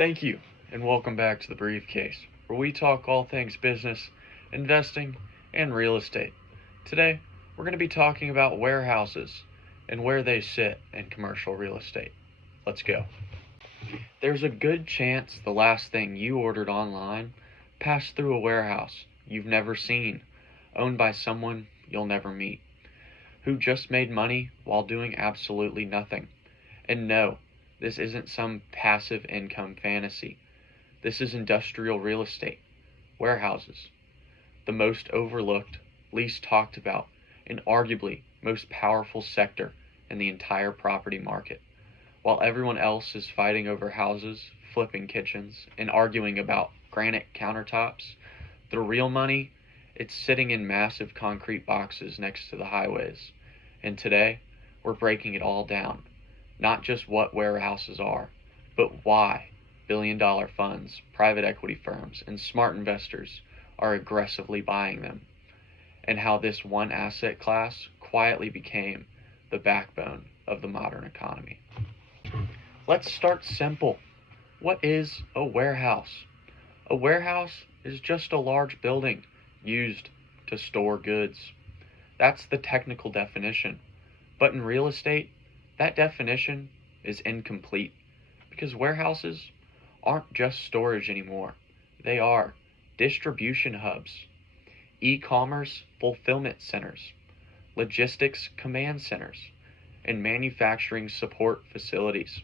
Thank you, and welcome back to the Briefcase, where we talk all things business, investing, and real estate. Today, we're going to be talking about warehouses and where they sit in commercial real estate. Let's go. There's a good chance the last thing you ordered online passed through a warehouse you've never seen, owned by someone you'll never meet, who just made money while doing absolutely nothing. And no, this isn't some passive income fantasy. This is industrial real estate, warehouses, the most overlooked, least talked about, and arguably most powerful sector in the entire property market. While everyone else is fighting over houses, flipping kitchens, and arguing about granite countertops, the real money, it's sitting in massive concrete boxes next to the highways. And today, we're breaking it all down. Not just what warehouses are, but why billion-dollar funds, private equity firms, and smart investors are aggressively buying them, and how this one asset class quietly became the backbone of the modern economy. Let's start simple. What is a warehouse? A warehouse is just a large building used to store goods. That's the technical definition. But in real estate, that definition is incomplete because warehouses aren't just storage anymore. They are distribution hubs, e-commerce fulfillment centers, logistics command centers, and manufacturing support facilities.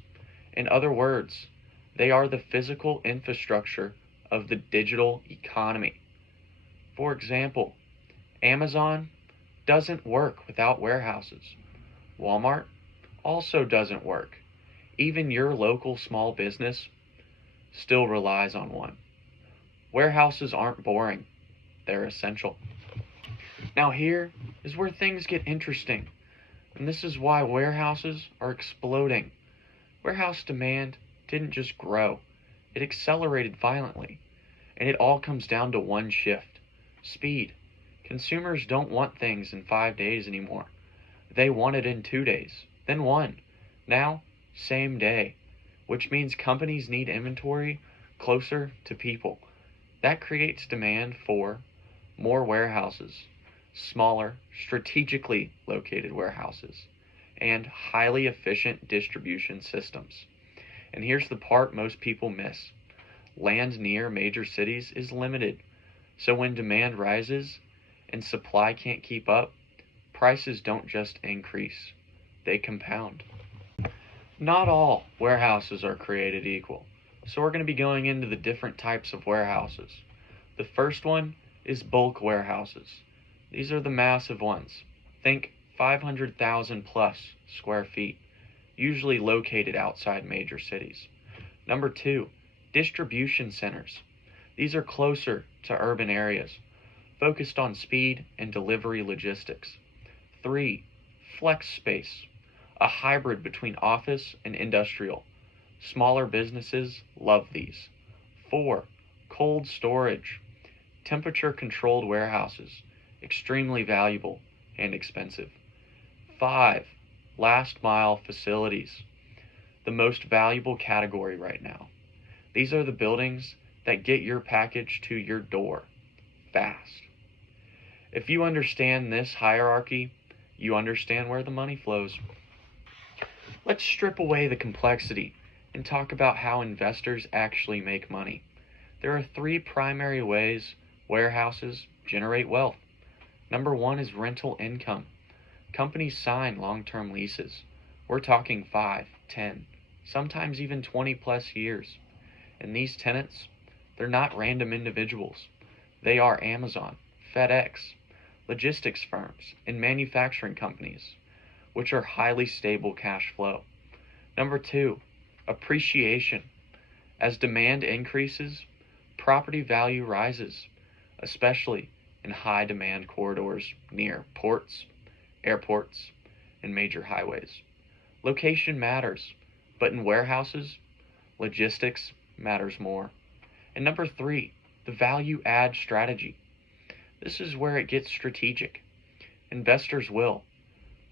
In other words, they are the physical infrastructure of the digital economy. For example, Amazon doesn't work without warehouses. Walmart also doesn't work. Even your local small business still relies on one. Warehouses aren't boring, they're essential. Now, here is where things get interesting, and this is why warehouses are exploding. Warehouse demand didn't just grow, it accelerated violently, and it all comes down to one shift: speed. Consumers don't want things in 5 days anymore. They want it in 2 days, then one, now same day, which means companies need inventory closer to people. That creates demand for more warehouses, smaller, strategically located warehouses, and highly efficient distribution systems. And here's the part most people miss: land near major cities is limited. So when demand rises and supply can't keep up, prices don't just increase, they compound. Not all warehouses are created equal, so we're going to be going into the different types of warehouses. The first one is bulk warehouses. These are the massive ones. Think 500,000 plus square feet, usually located outside major cities. Number two, distribution centers. These are closer to urban areas, focused on speed and delivery logistics. 3. Flex space, a hybrid between office and industrial. Smaller businesses love these. 4. Cold storage, temperature-controlled warehouses, extremely valuable and expensive. 5. Last-mile facilities, the most valuable category right now. These are the buildings that get your package to your door fast. If you understand this hierarchy, you understand where the money flows. Let's strip away the complexity and talk about how investors actually make money. There are 3 primary ways warehouses generate wealth. Number 1 is rental income. Companies sign long-term leases. We're talking 5, 10, sometimes even 20 plus years. And these tenants, they're not random individuals. They are Amazon, FedEx, logistics firms, and manufacturing companies, which are highly stable cash flow. Number 2, appreciation. As demand increases, property value rises, especially in high demand corridors near ports, airports, and major highways. Location matters, but in warehouses, logistics matters more. And number 3, the value add strategy. This is where it gets strategic. Investors will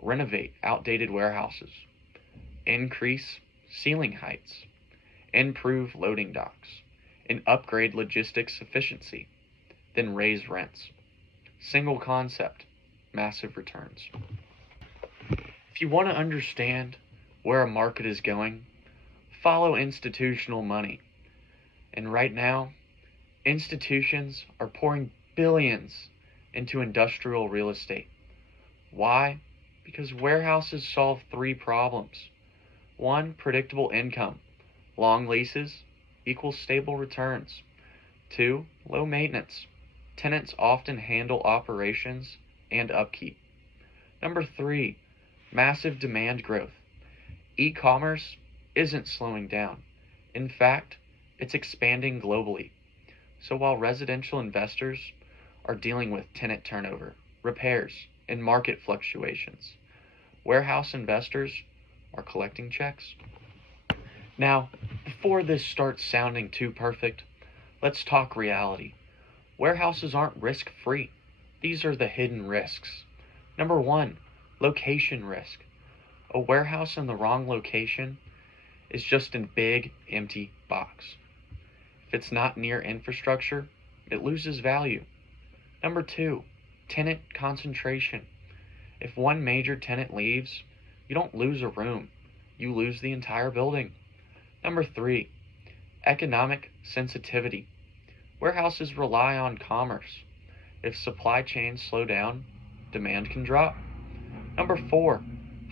renovate outdated warehouses, increase ceiling heights, improve loading docks, and upgrade logistics efficiency, then raise rents. Single concept, massive returns. If you want to understand where a market is going, follow institutional money. And right now, institutions are pouring billions into industrial real estate. Why? Because warehouses solve three problems. One, predictable income. Long leases equals stable returns. Two, low maintenance. Tenants often handle operations and upkeep. Number three, massive demand growth. E-commerce isn't slowing down. In fact, it's expanding globally. So while residential investors are dealing with tenant turnover, repairs, and market fluctuations, warehouse investors are collecting checks. Now, before this starts sounding too perfect, let's talk reality. Warehouses aren't risk-free. These are the hidden risks. Number one, location risk. A warehouse in the wrong location is just a big, empty box. If it's not near infrastructure, it loses value. Number two, tenant concentration. If one major tenant leaves, you don't lose a room, you lose the entire building. Number three, economic sensitivity. Warehouses rely on commerce. If supply chains slow down, demand can drop. Number four,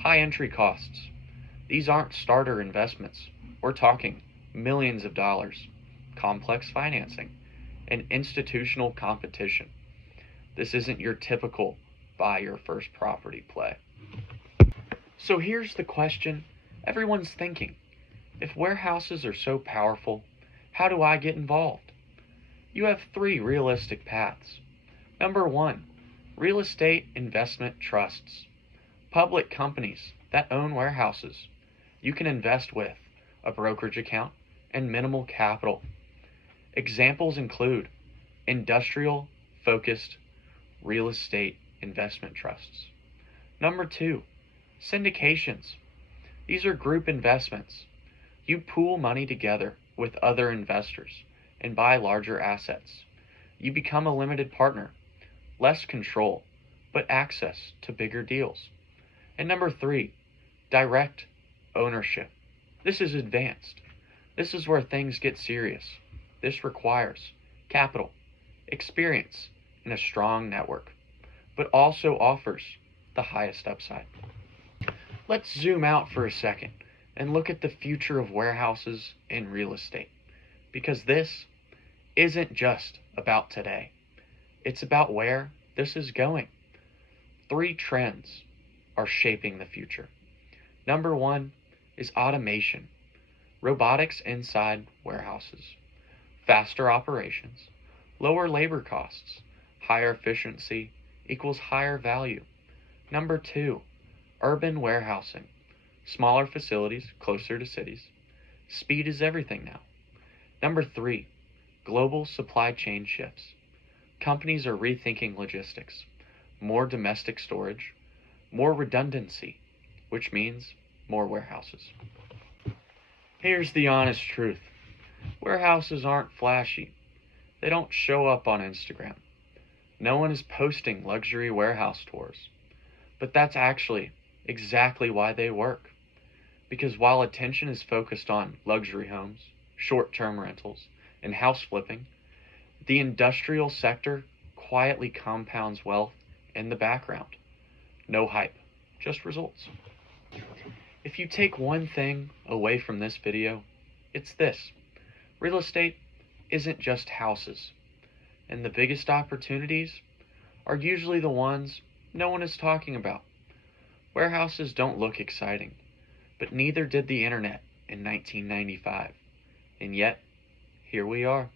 high entry costs. These aren't starter investments. We're talking millions of dollars, complex financing, and institutional competition. This isn't your typical buy your first property play. So here's the question everyone's thinking. If warehouses are so powerful, how do I get involved? You have three realistic paths. Number one, real estate investment trusts. Public companies that own warehouses. You can invest with a brokerage account and minimal capital. Examples include industrial-focused real estate investment trusts. Number two, syndications. These are group investments. You pool money together with other investors and buy larger assets. You become a limited partner, less control, but access to bigger deals. And number three, direct ownership. This is advanced. This is where things get serious. This requires capital, experience, and a strong network, but also offers the highest upside. Let's zoom out for a second and look at the future of warehouses and real estate, because this isn't just about today. It's about where this is going. Three trends are shaping the future. Number one is automation, robotics inside warehouses, faster operations, lower labor costs, higher efficiency equals higher value. Number two, urban warehousing, smaller facilities closer to cities. Speed is everything now. Number three, global supply chain shifts. Companies are rethinking logistics, more domestic storage, more redundancy, which means more warehouses. Here's the honest truth. Warehouses aren't flashy. They don't show up on Instagram. No one is posting luxury warehouse tours. But that's actually exactly why they work. Because while attention is focused on luxury homes, short-term rentals, and house flipping, the industrial sector quietly compounds wealth in the background. No hype, just results. If you take one thing away from this video, it's this. Real estate isn't just houses, and the biggest opportunities are usually the ones no one is talking about. Warehouses don't look exciting, but neither did the internet in 1995. And yet, here we are.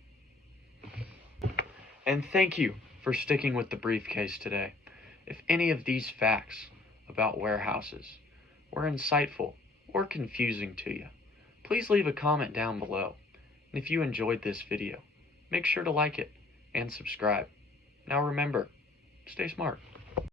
And thank you for sticking with the briefcase today. If any of these facts about warehouses were insightful or confusing to you, please leave a comment down below. And if you enjoyed this video, make sure to like it and subscribe. Now remember, stay smart.